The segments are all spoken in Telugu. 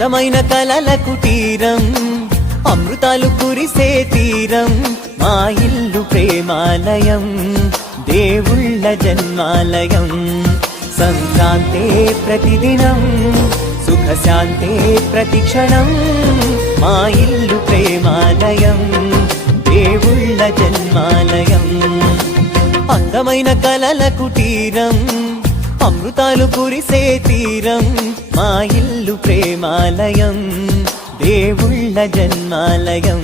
అందమైన కలల కుటీరం, అమృతాలు కురిసే తీరం, మా ఇల్లు ప్రేమాలయం, దేవుళ్ళ జన్మాలయం. సంక్రాంతే ప్రతిదినం, సుఖశాంతే ప్రతిక్షణం, మా ఇల్లు ప్రేమాలయం, దేవుళ్ళ జన్మాలయం. అందమైన కలల కుటీరం, అమృతాలు కురిసే తీరం, మా ఇల్లు ప్రేమాలయం, దేవుళ్ళ జన్మాలయం.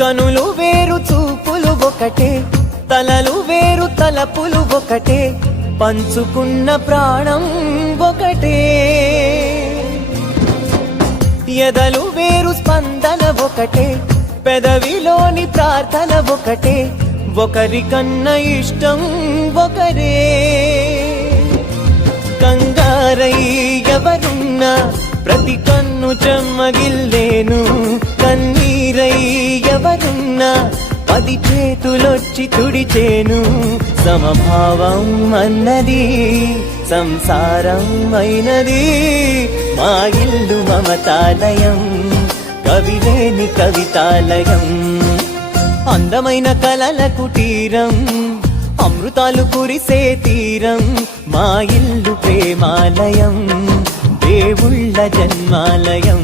కనులు వేరు చూపులు ఒకటే, తలలు వేరు తలపులు ఒకటే, పంచుకున్న ప్రాణం ఒకటే. ఎదలు వేరు స్పందన ఒకటే, పెదవిలోని ప్రార్థన ఒకటే, ఒకరికన్నా ఇష్టం ఒకరే. కంగారై ఎవరున్నా ప్రతి కన్ను చెమ్మగిల్లేను, కన్నీరై ఎవరున్నా 10 చేతులొచ్చి తుడిచేను. సమభావం అన్నది సంసారం అయినది, మా ఇల్లు మమతాలయం, కవిలేని కవితాలయం. అందమైన కలల కుటీరం, అమృతాలు కురిసే తీరం, మా ఇల్లు ప్రేమాలయం, దేవుళ్ళ జన్మాలయం.